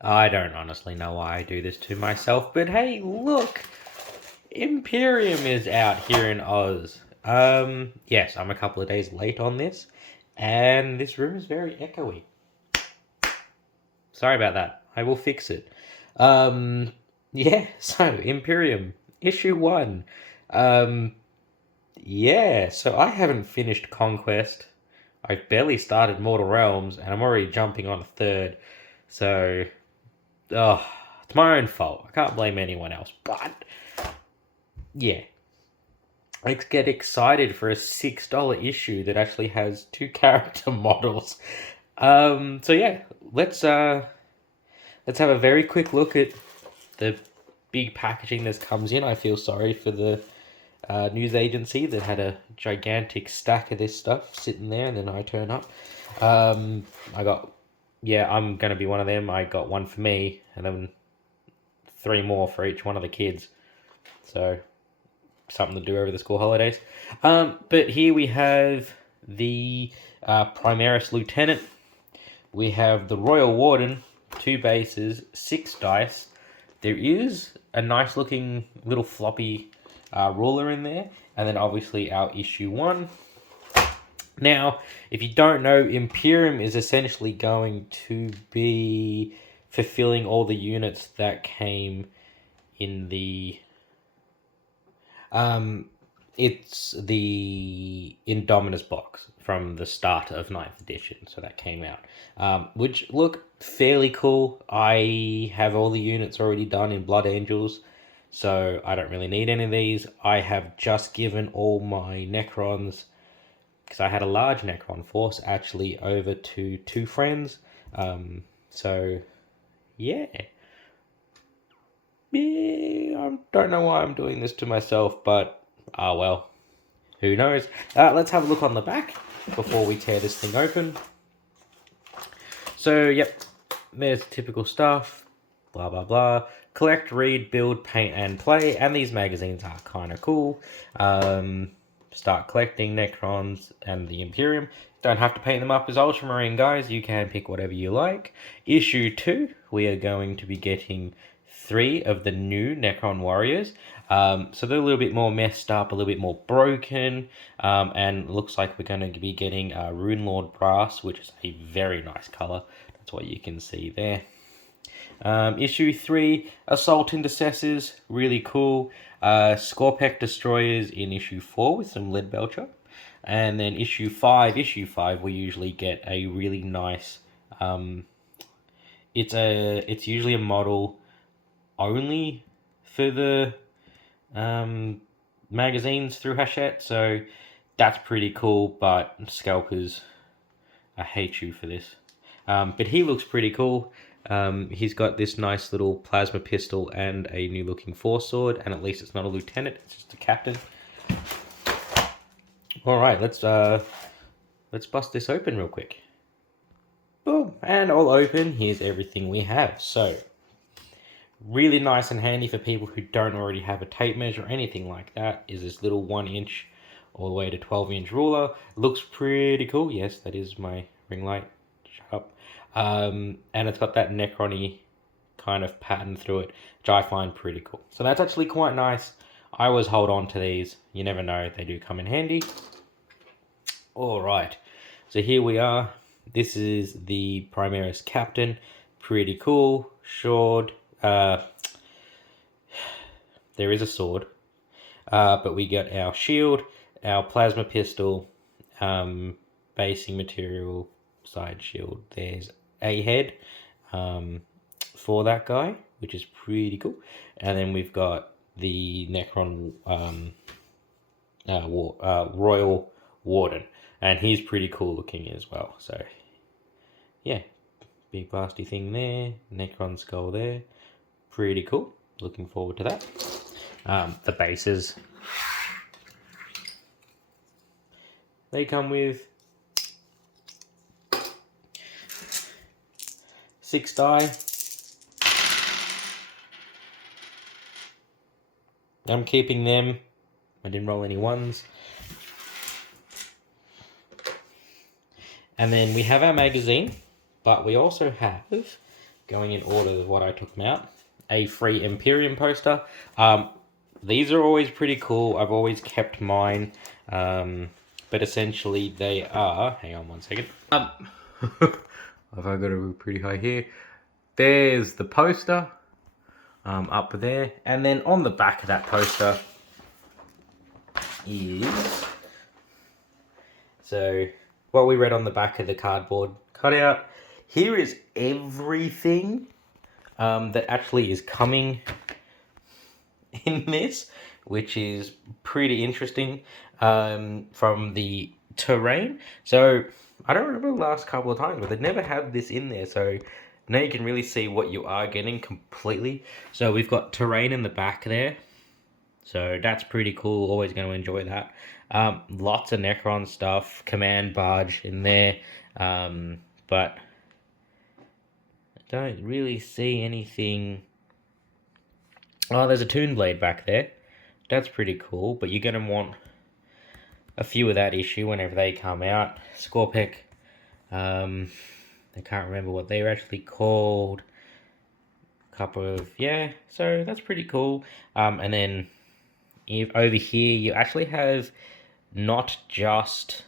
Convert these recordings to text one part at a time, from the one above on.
I don't honestly know why I do this to myself, but hey, look! Imperium is out here in Oz. Yes, I'm a couple of days late on this, and this room is very echoey. Sorry about that. I will fix it. Yeah, so Imperium Issue One. Um, yeah, so I haven't finished Conquest. I've barely started Mortal Realms, and I'm already jumping on a third. So, oh, it's my own fault. I can't blame anyone else. But yeah, let's get excited for a $6 issue that actually has 2 character models. So yeah, let's have a very quick look at the big packaging that comes in. I feel sorry for the news agency that had a gigantic stack of this stuff sitting there, and then I turn up. I got, yeah, I'm gonna be one of them. I got one for me, and then 3 more for each one of the kids. So something to do over the school holidays. But here we have the Primaris Lieutenant. We have the Royal Warden, 2 bases, 6 dice. There is a nice looking little floppy ruler in there, and then obviously our issue 1. Now, if you don't know, Imperium is essentially going to be fulfilling all the units that came in the it's the Indominus box from the start of 9th edition, so that came out, which look fairly cool. I have all the units already done in Blood Angels, so I don't really need any of these. I have just given all my Necrons, because I had a large Necron force, actually over to 2 friends. So yeah. I don't know why I'm doing this to myself, but well, who knows. Let's have a look on the back before we tear this thing open. So, yep, there's typical stuff, blah, blah, blah. Collect, read, build, paint, and play, and these magazines are kind of cool. Start collecting Necrons and the Imperium. Don't have to paint them up as Ultramarine, guys. You can pick whatever you like. Issue 2, we are going to be getting 3 of the new Necron Warriors. So they're a little bit more messed up, a little bit more broken, and looks like we're going to be getting Rune Lord Brass, which is a very nice color. That's what you can see there. Issue 3, Assault Intercessors, really cool. Scorpec Destroyers in issue 4 with some Lead Belcher. And then issue 5, we usually get a really nice, it's usually a model only for the magazines through Hachette, so that's pretty cool, but Scalpers, I hate you for this. But he looks pretty cool. He's got this nice little plasma pistol and a new looking force sword, and at least it's not a lieutenant, it's just a captain. Alright, let's bust this open real quick. Boom, and all open. Here's everything we have. So, really nice and handy for people who don't already have a tape measure or anything like that is this little 1-inch all the way to 12-inch ruler. Looks pretty cool. Yes, that is my ring light. Shut up. And it's got that Necron-y kind of pattern through it, which I find pretty cool. So that's actually quite nice. I always hold on to these. You never know, they do come in handy. Alright, so here we are. This is the Primaris Captain. Pretty cool. Sword. There is a sword. But we got our shield, our plasma pistol, basing material, side shield. There's a head for that guy, which is pretty cool. And then we've got the Necron Royal Warden. And he's pretty cool looking as well. So, yeah. Big blasty thing there. Necron skull there. Pretty cool. Looking forward to that. The bases. They come with 6 die. I'm keeping them. I didn't roll any 1s. And then we have our magazine, but we also have going in order of what I took them out. A free Imperium poster. These are always pretty cool. I've always kept mine. But essentially they are... Hang on one second. I've got to be pretty high here. There's the poster. Up there. And then on the back of that poster is... So, what we read on the back of the cardboard cutout. Here is everything that actually is coming in this, which is pretty interesting, from the terrain. So, I don't remember the last couple of times, but they've never had this in there, so now you can really see what you are getting completely. So, we've got terrain in the back there. So that's pretty cool. Always going to enjoy that. Lots of Necron stuff. Command barge in there. But I don't really see anything. Oh, there's a Toon Blade back there. That's pretty cool. But you're going to want a few of that issue whenever they come out. Scorpec. I can't remember what they were actually called. Couple of... Yeah, so that's pretty cool. And then... over here, you actually have not just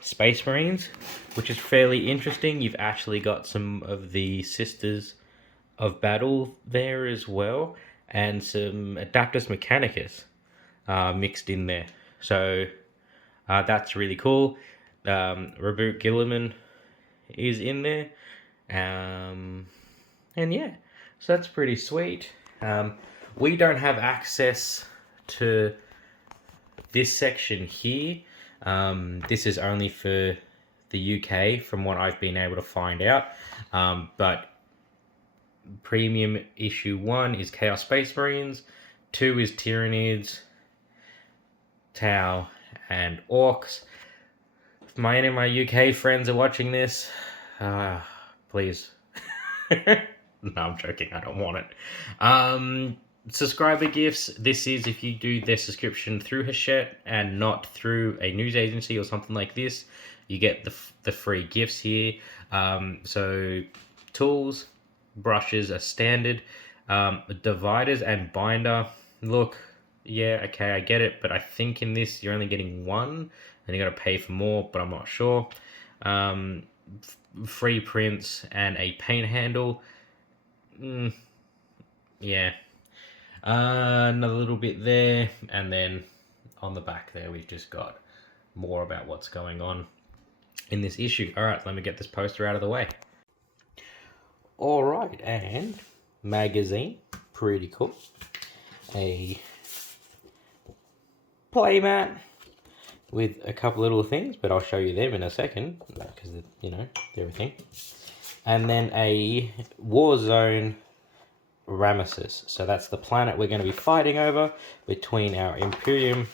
Space Marines, which is fairly interesting. You've actually got some of the Sisters of Battle there as well, and some Adaptus Mechanicus mixed in there. So that's really cool. Reboot Gilliman is in there. And yeah, so that's pretty sweet. We don't have access to this section here. This is only for the UK, from what I've been able to find out. But Premium Issue 1 is Chaos Space Marines, 2 is Tyranids, Tau, and Orcs. If any of my UK friends are watching this, please. No, I'm joking. I don't want it. Subscriber gifts. This is if you do their subscription through Hachette and not through a news agency or something like this, you get the free gifts here. So tools, brushes are standard. Dividers and binder. Look, yeah, okay, I get it, but I think in this you're only getting one, and you got to pay for more, but I'm not sure. Free prints and a paint handle. Yeah. Another little bit there, and then on the back there we've just got more about what's going on in this issue. Alright, let me get this poster out of the way. Alright, and magazine, pretty cool. A playmat with a couple little things, but I'll show you them in a second, because, you know, everything. And then a Warzone Ramesses. So that's the planet we're going to be fighting over between our Imperium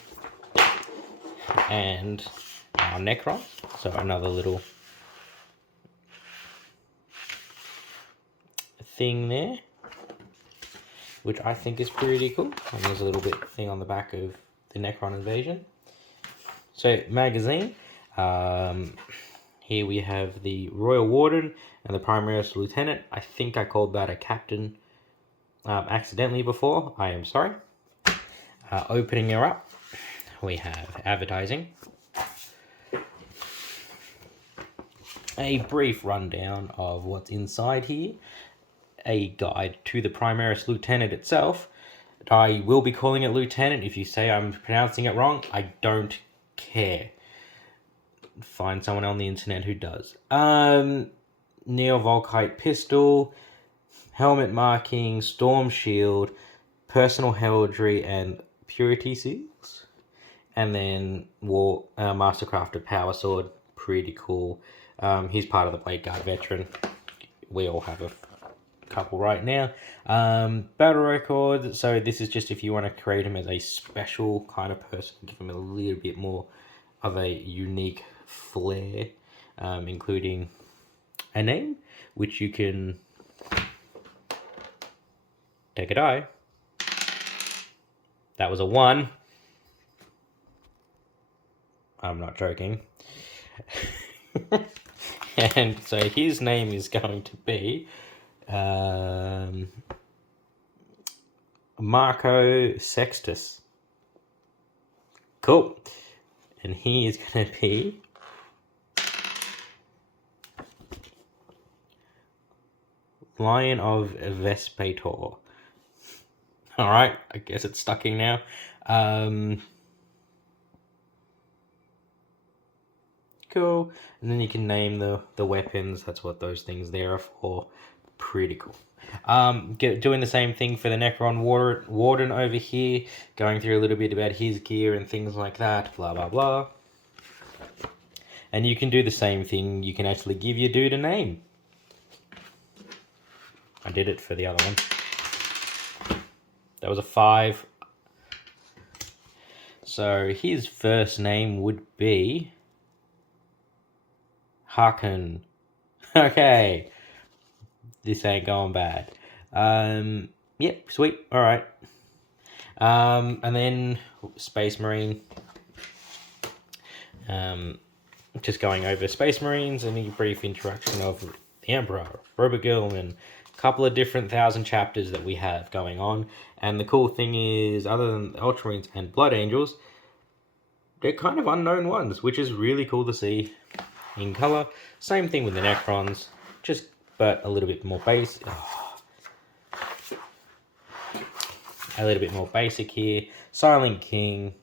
and our Necron. So another little thing there, which I think is pretty cool. And there's a little bit thing on the back of the Necron invasion. So magazine. Here we have the Royal Warden and the Primaris Lieutenant. I think I called that a captain accidentally before. I am sorry. Opening her up, we have advertising. A brief rundown of what's inside here. A guide to the Primaris Lieutenant itself. I will be calling it Lieutenant. If you say I'm pronouncing it wrong, I don't care. Find someone on the internet who does. Neo-Volkite pistol, helmet marking, storm shield, personal heraldry, and purity seals. And then Mastercrafted power sword, pretty cool. He's part of the Blade Guard veteran. We all have a couple right now. Battle records. So this is just if you want to create him as a special kind of person, give him a little bit more of a unique flair, including a name, which you can take a die. That was a 1. I'm not joking. And so his name is going to be Marco Sextus. Cool. And he is going to be Lion of Vespator. Alright, I guess it's stuck in now. Cool. And then you can name the weapons. That's what those things there are for. Pretty cool. Doing the same thing for the Necron Warden over here. Going through a little bit about his gear and things like that. Blah, blah, blah. And you can do the same thing. You can actually give your dude a name. I did it for the other one. That was a 5. So his first name would be Haken. Okay. This ain't going bad. Yep, sweet. Alright. And then Space Marine. Just going over Space Marines and a brief introduction of the Emperor, Robogil, and a couple of different 1,000 chapters that we have going on. And the cool thing is, other than the Ultramarines and Blood Angels, they're kind of unknown ones, which is really cool to see in color. Same thing with the Necrons, but a little bit more basic. A little bit more basic here. Silent King,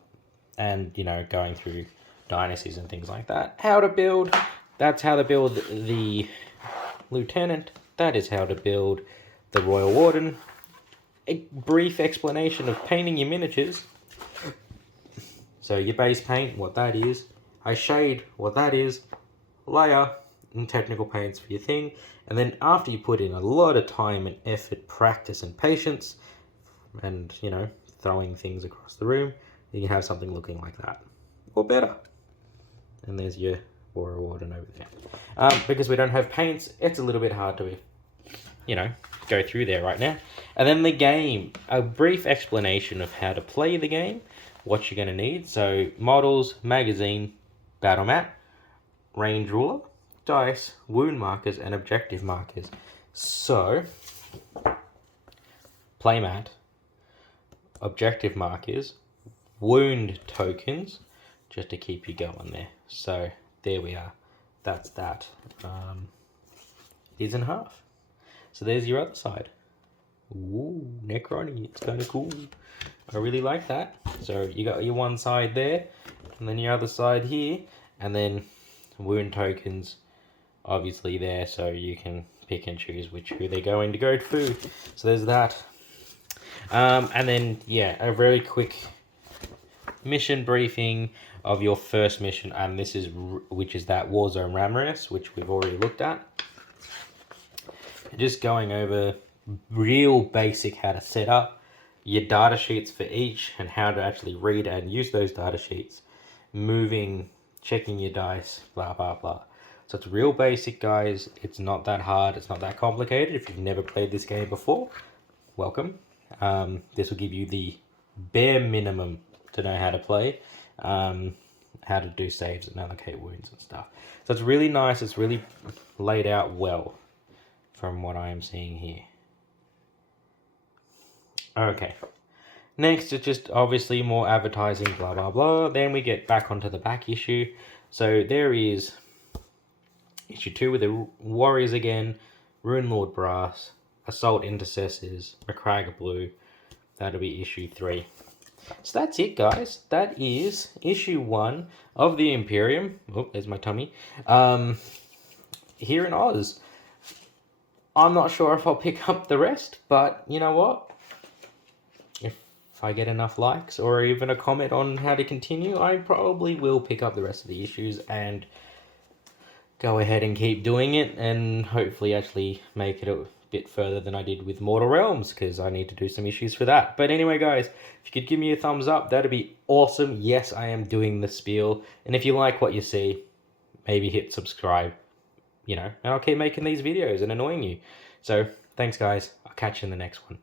and going through dynasties and things like that. How to build. That's how to build the Lieutenant. That is how to build the Royal Warden. A brief explanation of painting your miniatures. So your base paint, what that is. A shade, what that is. Layer and technical paints for your thing. And then after you put in a lot of time and effort, practice and patience, and throwing things across the room, you can have something looking like that or better. And there's your Royal Warden over there. Because we don't have paints, it's a little bit hard to go through there right now. And then the game, a brief explanation of how to play the game, what you're going to need. So models, magazine, battle mat, range ruler, dice, wound markers, and objective markers. So playmat, objective markers, wound tokens, just to keep you going there. So there we are. That's that. It is in half. So there's your other side. Ooh, Necrony. It's kind of cool. I really like that. So you got your one side there, and then your other side here, and then wound tokens obviously there, so you can pick and choose who they're going to go to. So there's that. And then, yeah, a very quick mission briefing of your first mission, and which is that Warzone Ramirez, which we've already looked at. Just going over real basic how to set up your data sheets for each and how to actually read and use those data sheets, moving, checking your dice, blah, blah, blah. So it's real basic, guys. It's not that hard. It's not that complicated. If you've never played this game before, welcome. This will give you the bare minimum to know how to play, how to do saves and allocate wounds and stuff. So it's really nice. It's really laid out well from what I am seeing here. Okay. Next, it's just obviously more advertising, blah, blah, blah. Then we get back onto the back issue. So there is issue 2 with the Warriors again, Rune Lord Brass, Assault Intercessors, Macragga Blue. That'll be issue 3. So that's it, guys. That is issue 1 of the Imperium. Oh, there's my tummy. Here in Oz. I'm not sure if I'll pick up the rest, but you know what? If I get enough likes or even a comment on how to continue, I probably will pick up the rest of the issues and go ahead and keep doing it, and hopefully actually make it a bit further than I did with Mortal Realms, because I need to do some issues for that. But anyway, guys, if you could give me a thumbs up, that'd be awesome. Yes, I am doing the spiel, and if you like what you see, maybe hit subscribe, and I'll keep making these videos and annoying you. So thanks, guys. I'll catch you in the next one.